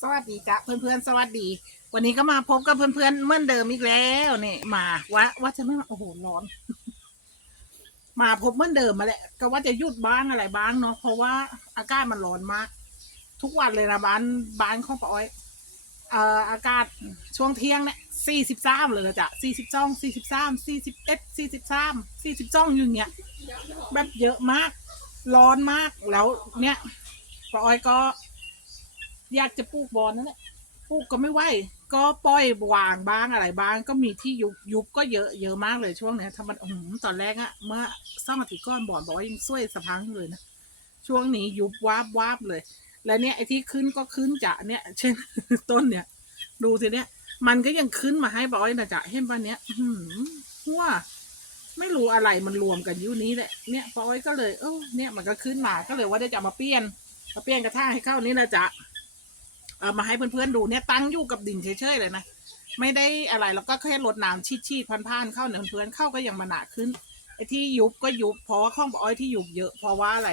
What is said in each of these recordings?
สวัสดีจ้ะเพื่อนๆ สวัสดี วันนี้ก็มาพบกับเพื่อนๆเหมือนเดิมอีกแล้วนี่มาว่าว่าจะไม่มาโอ้โหร้อน มาพบเหมือนเดิมมาแหละก็ว่าจะหยุดบ้างอะไรบ้างเนาะเพราะว่าอากาศมันร้อนมาก ทุกวันเลยนะบ้านบ้านของป้าอ้อยเอ่ออากาศช่วงเที่ยงเนี่ยสี่สิบสามเลยนะจ๊ะสี่สิบสองสี่สิบสามสี่สิบเอ็ดสี่สิบสามสี่สิบสองอยู่งเงี้ยแบบเยอะมาก ร้อนมากแล้วเนี่ยป้าอ้อยก็ อยากจะปลูกบอลนั่นแหละปลูกก็ไม่ไหวก็ปล่อยวางบ้างอะไรบ้าง ก็มีที่ยุบยุบก็เยอะเยอะมากเลยช่วงเนี้ยถ้ามันอืมตอนแรกอะเมื่อสองอาทิตย์ก่อนบอลบอกว่ายังช่วยสะพังเลยนะช่วงนี้ยุบวาบวาบเลย แล้วเนี่ยไอ้ที่ขึ้นก็ขึ้นจะเนี่ยเช่นต้นเนี่ย ดูสิเนี่ย มันก็ยังขึ้นมาให้บอยนะจ๊ะเห็นปะเนี้ยอืมหัวไม่รู้อะไรมันรวมกันอยู่นี้แหละเนี่ยบอยก็เลยเออเนี่ยมันก็ขึ้นมาก็เลยว่าได้จะมาเปลี่ยนมาเปลี่ยนกระถางให้เข้านี่นะจ๊ะ เอามาให้เพื่อนๆดูเนี่ยตั้งอยู่กับดินเฉยๆเลยนะไม่ได้อะไรแล้วก็แค่ลดน้ำชีดๆพันๆเข้าเนี่ยเพื่อนๆเข้าก็ยังมาหนาขึ้นไอ้ที่ยุบก็ยุบเพราะว่าข้องบอ้อยที่ยุบเยอะเพราะว่าอะไร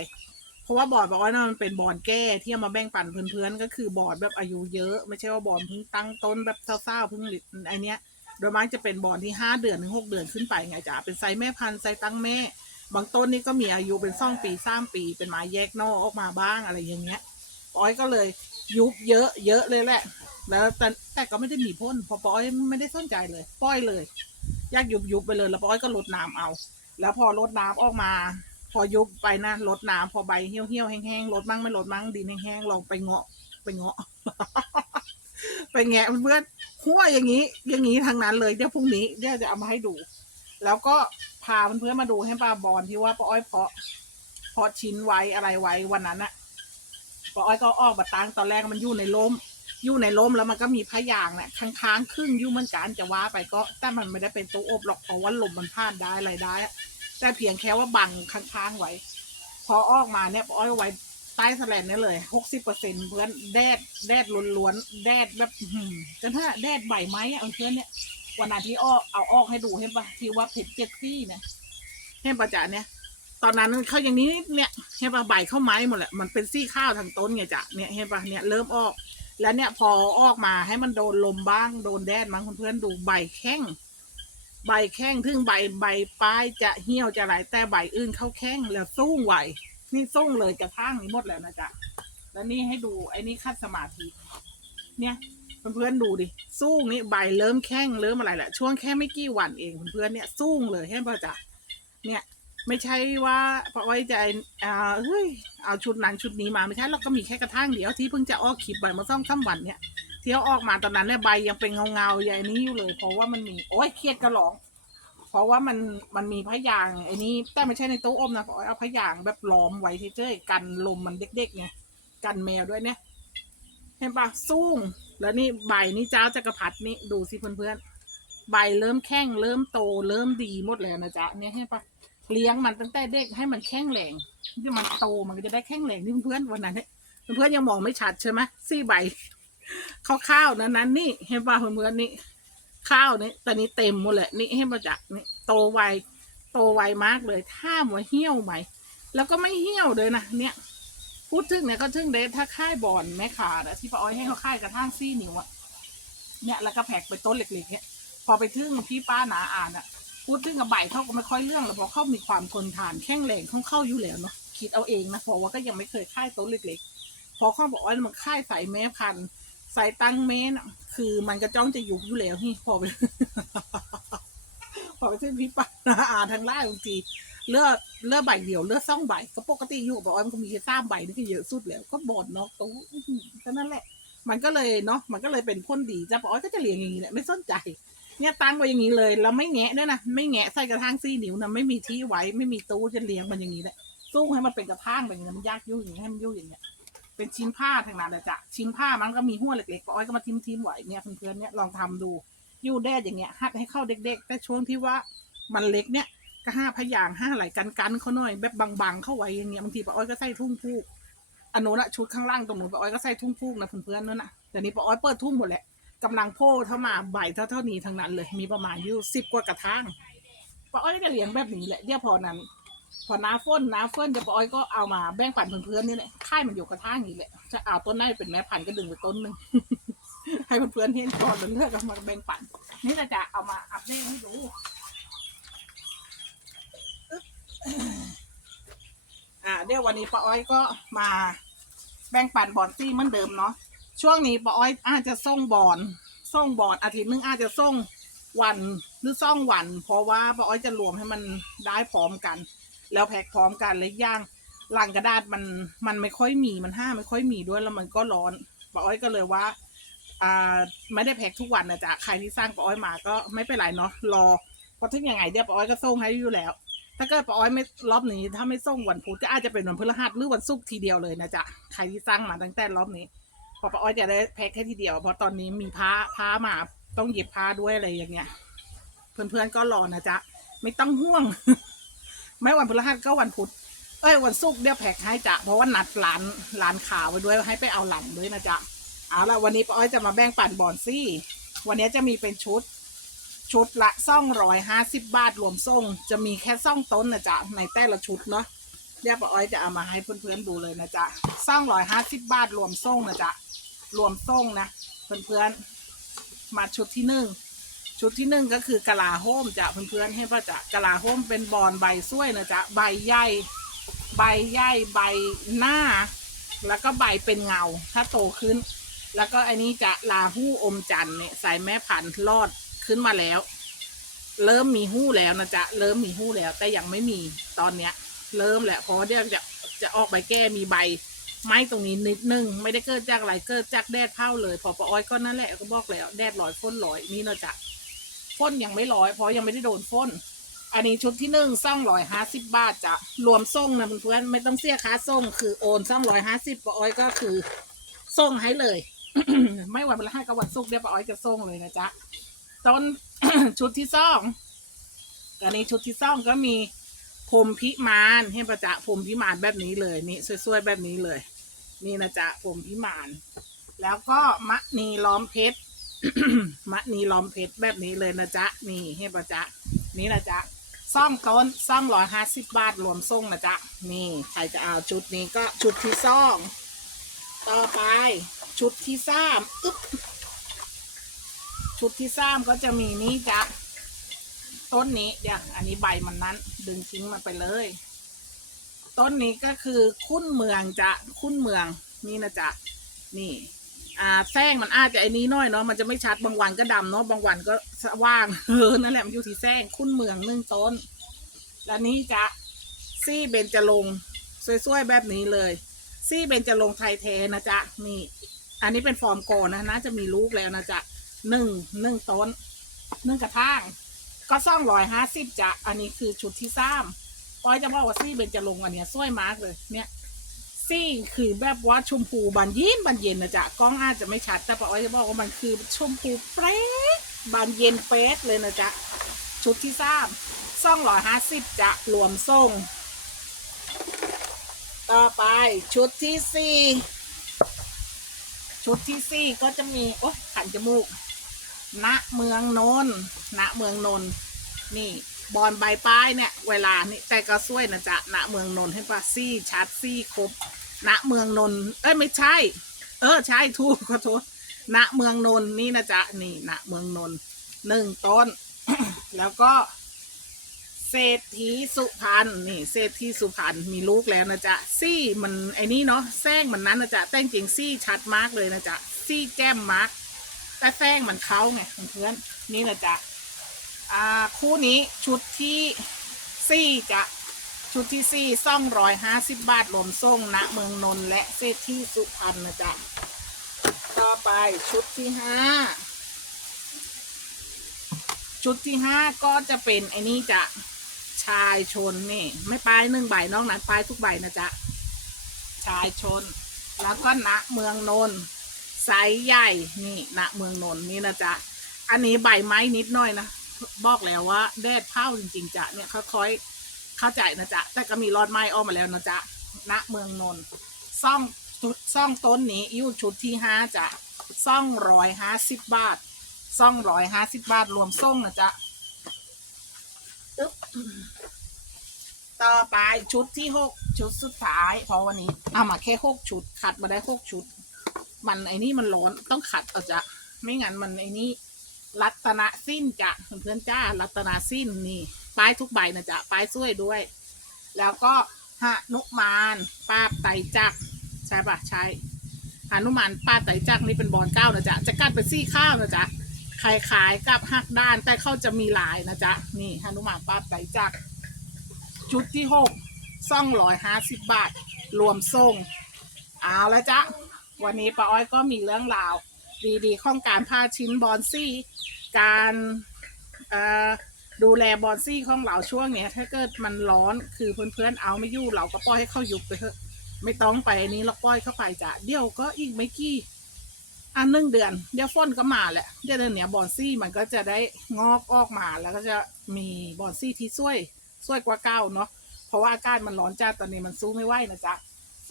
เพราะว่าบอดบอ้อยนั่นมันเป็นบอดแก้ที่เอามาแบ่งปันเพื่อนๆก็คือบอดแบบอายุเยอะ ไม่ใช่ว่าบอดเพิ่งตั้งต้นแบบเศร้าๆเพิ่งไอเนี้ยโดยมากจะเป็นบอดที่ห้าเดือนถึงหกเดือนขึ้นไปไงจ๊ะเป็นไซส์แม่พันธุ์ไซส์ตั้งแม่ บางต้นนี่ก็มีอายุเป็นสองปีสามปี เป็นไม้แยกนอกออกมาบ้างอะไรอย่างเงี้ยปอยก็เลย ยุบเยอะเยอะเลยแหละ แล้วแต่แต่ก็ไม่ได้มีพ่นพอปอยไม่ได้สนใจเลยปล่อยเลยยากยุบยุบไปเลย แล้วปอยก็ลดน้ำเอา แล้วพอลดน้ำออกมา พอยุบไปนะลดน้ำพอใบเหี่ยวเหี่ยวแห้งๆลดมั่งไม่ลดมั่งดินแห้งๆลองไปเงาะไปเงาะไปแงะเพื่อนหัวอย่างนี้ อย่างนี้ทางนั้นเลยเดี๋ยวพรุ่งนี้เดี๋ยวจะเอามาให้ดู แล้วก็พาเพื่อนมาดูให้ปลาบอลที่ว่าป้าอ้อยเพาะเพาะชิ้นไว้อะไรไว้วันนั้นอะ ป้าอ้อยก็ออกมาตั้งตอนแรกมันอยู่ในล้มอยู่ในล้มแล้วมันก็มีพะยางเนี่ยค้างๆครึ่งอยู่เหมือนกันจะว่าไปก็แต่มันไม่ได้เป็นตู้อบหรอกเพราะว่าลมมันผ่านได้อะไรได้แต่เพียงแค่ว่าบังค้างๆไว้ พอออกมาเนี่ยป้าอ้อยไว้ใต้แสลนนี่เลยหกสิบเปอร์เซ็นเพื่อนแดดแดดล้วนๆแดดแบบกันถ้าแดดใบไม้อะเพื่อนเนี่ยวันนั้นที่ออกเอาออกให้ดูเห็นปะที่ว่าเผ็ดเจ็ดซี่เนี่ยเห็นปะจ๊ะเนี่ย ตอนนั้นเขาอย่างนี้เนี่ยเห็นปะใบเข้าไม้หมดแหละมันเป็นซี่ข้าวทางต้นไงจ้ะเนี่ยเห็นปะเนี่ยเริ่มออก แล้วเนี่ยพอออกมาให้มันโดนลมบ้างโดนแดดมั้งเพื่อนๆดูใบแข้งใบแข้งทึ่งใบใบปลายจะเหี่ยวจะอะไรแต่ใบอื่นเข้าแข้งแล้วสู้ไหวนี่สู้เลยกระทั่งนี้หมดแล้วนะจ๊ะแล้วนี่ให้ดูไอ้นี่คัดสมาธิเนี่ยเพื่อนๆดูดิสู้นี่ใบเริ่มแข้งเริ่มอะไรแหละช่วงแค่ไม่กี่วันเองเพื่อนๆเนี่ยสู้เลยเห็นปะจ๊ะเนี่ย ไม่ใช่ว่าเพราะว่าจะอ่าเฮ้ยเอาชุดนั้นชุดนี้มาไม่ใช่เราก็มีแค่กระทั่งเดียวที่เพิ่งจะออกคลิปใบมาซ่องซ้ำวันเนี่ยที่เอออกมาตอนนั้นเนี่ยใบยังเป็นเงาเงาๆอย่างนี้อยู่เลย เพราะว่ามันมีโอ้ยเครียดกระหลอง เพราะว่ามันมันมีพะยางไอ้นี้แต่ไม่ใช่ในตู้อบนะเพราะเอาพะยางแบบล้อมไว้เฉยๆกันลมมันเด็กๆไงกันแมวด้วยเนี่ยเห็นปะสู้งแล้วนี่ใบนี่เจ้าจักรพรรดินี่ดูสิเพื่อนๆใบเริ่มแข้งเริ่มโตเริ่มดีหมดแล้วนะจ๊ะเนี่ยเห็นปะ เลี้ยงมันตั้งแต่เด็กให้มันแข็งแรงที่มันโตมันก็จะได้แข็งแรงที่เพื่อนวันนั้นเนี่ยเพื่อนยังมองไม่ชัดใช่ไหมซี่ใบข้าวๆนั้นนั้นนี่เห็นป่ะเพื่อนนี่ข้าวนี่ตอนนี้เต็มหมดเลยนี่ให้มาจากนี่โตไวโตไวมากเลยถ้าว่าเหี่ยวไหมแล้วก็ไม่เหี่ยวเลยนะเนี่ย พูดถึงเนี่ยก็ถึงเดทถ้าค่ายบอลแม่ขาดอะที่ป้าอ้อยให้เขาค่ายกระทั่งซี่นิ้วอะเนี่ยแล้วก็แผกไปต้นเล็กๆเนี่ยพอไปถึงพี่ป้าหนาอ่านอะ พูดถึงกับใบเขาก็ไม่ค่อยเรื่องหรอกเพราะเขามีความทนทานแข็งแรงของเข้าอยู่แล้วเนาะคิดเอาเองนะเพราะว่าก็ยังไม่เคยค่ายโต๊ะเล็กๆพอเขาบอกว่ามันค่ายใส่แม่พันธุ์ใสตั้งเม้นะคือมันก็จ้องจะยุบอยู่แล้วนี่พอไปพอไปถึงพี่ป้าหนาอ่านทางล่างบางทีเลือกเลือกใบเดียวเลือกซ่องใบก็ปกติอยู่บอกว่ามันก็มีแค่สามใบนี่ก็เยอะสุดแล้ว ก็บอดเนาะตู้แค่นั้นแหละ มันก็เลยเนาะมันก็เลยเป็นพ่นดีจ้ะปออ้อยก็จะเลี้ยงอย่างนี้แหละไม่สนใจ เนี่ยตั้งไว้อย่างนี้เลย แล้วไม่แงะด้วยนะไม่แงะใส่กระถางซี่นิ้วนะไม่มีที่ไว้ไม่มีตู้จะเลี้ยงมันอย่างนี้แหละสู้ให้มันเป็นกระถางแบบนี้มันยากยุ่งอย่างนี้ให้มันยุ่งอย่างเงี้ยเป็นชิ้นผ้าทางนั้นเลยจ้ะชิ้นผ้ามันก็มีหัวเล็กๆปออ้อยก็มาทิมทิมๆไว้เนี่ยเพื่อนๆเนี่ยลองทำดูยู่แดดอย่างเงี้ยหัดให้เข้าเด็ก ๆ แต่ช่วงที่ว่ามันเล็กเนี่ยก็ห้าพยางห้าไหลกันกันๆเขาหน่อยแบบบางๆเข้าไว้อย่างเงี้ยบางทีปออ้อยก็ใส่ทุ่งพูกอันโน้นอะชุดข้างล่างตรงนู้นปออ้อยก็ใส่ทุ่งพูกนะเพื่อนๆนั่นนะแต่นี้ปออ้อยเปิดทุ่งหมดแหละ กำลังโพเท่ามาใบเท่าเท่านี้ทั้งนั้นเลย มีประมาณอยู่สิบกว่ากระถางป้าอ้อยก็เลี้ยงแบบนี้แหละเดี๋ยวพอนั้น พอน้าฝนน้าฝนจะปอ้อยก็เอามาแบ่งปันเพื่อนๆนี่แหละค่ายมันอยู่กระท่างนี่แหละจะเอาต้นไหนเป็นแม่พันธุ์ก็ดึงไปต้นหนึ่งให้เพื่อนๆเห็นก่อนแล้วเลือกเอามาแบ่งปัน นี่เราจะเอามาอัปเดตให้ดูอ่าเดี๋ยววันนี้ป้าอ้อยก็มาแบ่งปันบอนซี่เหมือนเดิมเนาะ ช่วงนี้ป้าอ้อยอาจจะส่งบอนส่งบอนอาทิตย์หนึงอาจจะส่งวันหรือส่องวัน เพราะว่าป้าอ้อยจะรวมให้มันได้พร้อมกัน แล้วแพ็คพร้อมกันเลยย่างลังกระดาษมันมันไม่ค่อยมีมันห้าไม่ค่อยมีด้วยแล้วมันก็ร้อนป้าอ้อยก็เลยว่าอ่าไม่ได้แพ็คทุกวันนะจ๊ะใครที่สร้างป้าอ้อยมาก็ไม่เป็นไรเนาะรอเพราะถึงยังไงเดี๋ยวป้าอ้อยก็ส่งให้อยู่แล้ว ถ้าเกิดปอ้อยไม่รอบนี้ ถ้าไม่ส่งวันพุธก็อาจจะเป็นวันพฤหัสหรือวันศุกร์ทีเดียวเลยนะจ๊ะใครที่สร้างมาตั้งแต่รอบนี้ พอป้าอ้อยจะได้แพ็คแค่ทีเดียว เพราะตอนนี้มีผ้าผ้ามาต้องหยิบผ้าด้วยอะไรอย่างเงี้ย เพื่อนๆก็รอนะจ๊ะ ไม่ต้องห่วง ไม่วันพฤหัสก็วันพุธเอ้ยวันศุกร์เดี๋ยวแพ็คให้จ้ะเพราะว่านัดร้านร้านข่าวไว้ด้วยให้ไปเอาหลังด้วยนะจ๊ะเอาละวันนี้ป้าอ้อยจะมาแบ่งปันบอนซี่ วันนี้จะมีเป็นชุด ชุดละซ่องร้อยห้าสิบบาทรวมส่ง จะมีแค่ซ่องต้นนะจ๊ะในแต่ละชุดเนาะ ดี๋ยวป้าอ้อยจะเอามาให้เพื่อนๆดูเลยนะจ๊ะซ่องร้อยห้าสิบบาทรวมส่งนะจ๊ะรวมส่งนะเพื่อนๆมาชุดที่หนึ่งชุดที่หนึ่งก็คือกะลาโฮมจ้ะเพื่อนๆให้ป่ะจ๊ะกะลาโฮมเป็นบอนใบส้วยนะจ๊ะใบใหญ่ใบใหญ่ใบหน้า แล้วก็ใบเป็นเงา ถ้าโตขึ้น แล้วก็อันนี้จะลาหู้อมจันทร์เนี่ยใส่แม่พันธุ์รอดขึ้นมาแล้ว เริ่มมีหู้แล้วนะจ๊ะเริ่มมีหู้แล้ว แต่ยังไม่มีตอนเนี้ย เริ่มแหละเพราะเดี๋ยวจะจะออกใบแก้มีใบไม้ตรงนี้นิดนึงไม่ได้เกิดจากอะไรเกิดจากแดดเผาเลย พอปะอ้อยก็นั่นแหละก็บอกแล้วแดดลอยฝนลอยนี่นะจ๊ะฝนยังไม่ลอยเพราะยังไม่ได้โดนฝนอันนี้ชุดที่หนึ่งซ่องร้อยห้าสิบบาทจ้ะรวมส่งนะเพื่อนไม่ต้องเสียค่าส่งคือโอนซ่องร้อยห้าสิบปะอ้อยก็คือส่งให้เลย ไม่วันพฤหัสกับวันศุกเดียวป้าอ้อยจะส่งเลยนะจ๊ะต้นชุดที่สองอันนี้ชุดที่สองก็มี ผมพิมานให้ประจะผมพิมานแบบนี้เลยนี่สวยๆแบบนี้เลย นี่นะจ๊ะผมพิมาน แล้วก็มะนีล้อมเพชรมะนีล้อมเพชรแบบนี้เลยนะจ๊ะนี่ให้ประจะนี่นะจ๊ะซ่องต้นซ่องร้อยห้าสิบบาทรวมส่งนะจ๊ะนี่ใครจะเอาชุดนี้ก็ชุดที่สอง ต่อไป ชุดที่สามอึ๊บชุดที่สามก็จะมีนี่จ้ะต้นนี้เดี๋ยวอันนี้ใบมันนั้น ดึงทิ้งมันไปเลย ต้นนี้ก็คือคุ้นเมืองจะคุ้นเมืองนี่นะจ๊ะนี่ อ่าแซงมันอาจจะไอ้นี้น้อยเนาะมันจะไม่ชัดบางวันก็ดำเนาะบางวันก็สว่างเออนั่นแหละมันอยู่ที่แซงคุ้นเมืองหนึ่งต้น แล้วนี้จะซี่เบญจรงสวยๆแบบนี้เลย ซี่เบญจรงไทยแท้นะจ๊ะนี่ อันนี้เป็นฟอร์มโกนนะน่าจะมีลูกแล้วนะจ๊ะหนึ่งหนึ่งต้นหนึ่งกระถาง ก็ซ่องร้อยห้าสิบจ้ะอันนี้คือชุดที่สามปอยจะบอกว่าซี่เบญจรงอันเนี้ยสวยมากเลย เนี่ยซี่คือแบบว่าชมพูบานย็นบานเย็นนะจ๊ะกล้องอาจจะไม่ชัด แต่ปอยจะบอกว่ามันคือชมพูเป๊ะบานเย็นเป๊ะเลยนะจ๊ะชุดที่สามซ่องร้อยห้าสิบจะรวมส่ง ต่อไปชุดที่สี่ชุดที่สี่ก็จะมี โอ๊ยขันจมูก ณเมืองนนท์ณเมืองนนท์นี่บอลใบป้ายเนี่ย เวลานี่แต่ก็สวยนะจ๊ะณเมืองนนท์ให้ปะซี่ชัดซี่ครบณเมืองนนท์เอ้ยไม่ใช่ เออใช่ถูกขอโทษณเมืองนนท์นี่นะจ๊ะนี่ณเมืองนนท์หนึ่งต้น แล้วก็ เศรษฐีสุพรรณนี่เศรษฐีสุพรรณมีลูกแล้วนะจ๊ะซี่มันไอ้นี่เนาะแซงมันนั้นนะจ๊ะแต่จริงซี่ชัดมากเลยนะจ๊ะซี่แก้มมาก แต่แซงมันเขาไงเพื่อนนี่นะจ๊ะอ่าคู่นี้ชุดที่ซี่จะชุดที่ซี่ซ่องร้อยห้าสิบบาทรวมส่งณเมืองนนท์และเศรษฐีสุพรรณนะจ๊ะต่อไปชุดที่ห้าชุดที่ห้าก็จะเป็นไอ้นี่จะชายชนนี่ ไม่ปลายหนึ่งใบนอกนั้นปลายทุกใบนะจ๊ะชายชน แล้วก็ณเมืองนนท์ ไซส์ใหญ่นี่ณเมืองนนท์นี่นะจ๊ะ อันนี้ใบไม้นิดหน่อยนะ บอกแล้วว่าแดดเผาจริงๆจ้ะเนี่ยค่อยๆเข้าใจนะจ๊ะ แต่ก็มีรอดไม้ออกมาแล้วนะจ๊ะณเมืองนนท์ซ่องซ่องต้นนี้อยู่ชุดที่ห้าจ้ะซ่องร้อยห้าสิบบาทซ่องร้อยห้าสิบบาทรวมส่งนะจ๊ะอึ๊บต่อไปชุดที่หกชุดสุดท้าย เพราะวันนี้เอามาแค่หกชุด ขัดมาได้หกชุด มันไอ้นี่มันร้อนต้องขัดเอาจะไม่งั้นมันไอ้นี่รัตนสิ้นจะเพื่อนจ้ารัตนสิ้นนี่ป้ายทุกใบนะจ๊ะป้ายสวยด้วย แล้วก็หนุมานป้าไตจักรใช่ปะใช่หนุมานป้าไตจักรนี่เป็นบอลเก้านะจ๊ะจะกัดเป็นซี่ข้าวนะจ๊ะขายขายกับหักด้านแต่เขาจะมีลายนะจ๊ะนี่หนุมานป้าไตจักรชุดที่หกซ่องร้อยห้าสิบบาท รวมส่ง เอาละจ๊ะ วันนี้ป้าอ้อยก็มีเรื่องราว ดีๆของการพาชิ้นบอนซี่ การดูแลบอนซี่ของเราช่วงเนี้ยถ้าเกิดมันร้อนคือเพื่อนๆเอาไม่ยู่เราก็ปล่อยให้เข้ายุบไปเถอะไม่ต้องไปอันนี้เราปล่อยเข้าไปจ้ะเดี๋ยวก็อีกไม่กี่อันหนึ่งเดือน เดี๋ยวฝนก็มาแหละเดี๋ยวเดือนเนี้ยบอนซี่มันก็จะได้งอกออกมาแล้วก็จะมีบอนซี่ที่สวยสวยกว่าเก้าเนาะเพราะว่าอากาศมันร้อนจ้าตอนนี้มันสู้ไม่ไหวนะจ๊ะ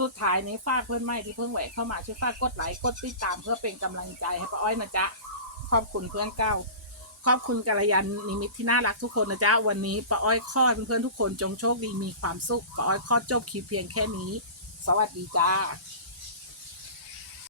สุดท้ายนี้ฝากเพื่อนใหม่ที่เพิ่งแหวกเข้ามาช่วยฝากกดไลค์กดติดตามเพื่อเป็นกำลังใจให้ป้าอ้อยนะจ๊ะขอบคุณเพื่อนเก้าขอบคุณกัลยาณนิมิตที่น่ารักทุกคนนะจ๊ะวันนี้ป้าอ้อยข้อให้เพื่อนๆทุกคนจงโชคดีมีความสุขป้าอ้อยข้อจบคลิปเพียงแค่นี้ สวัสดีจ้า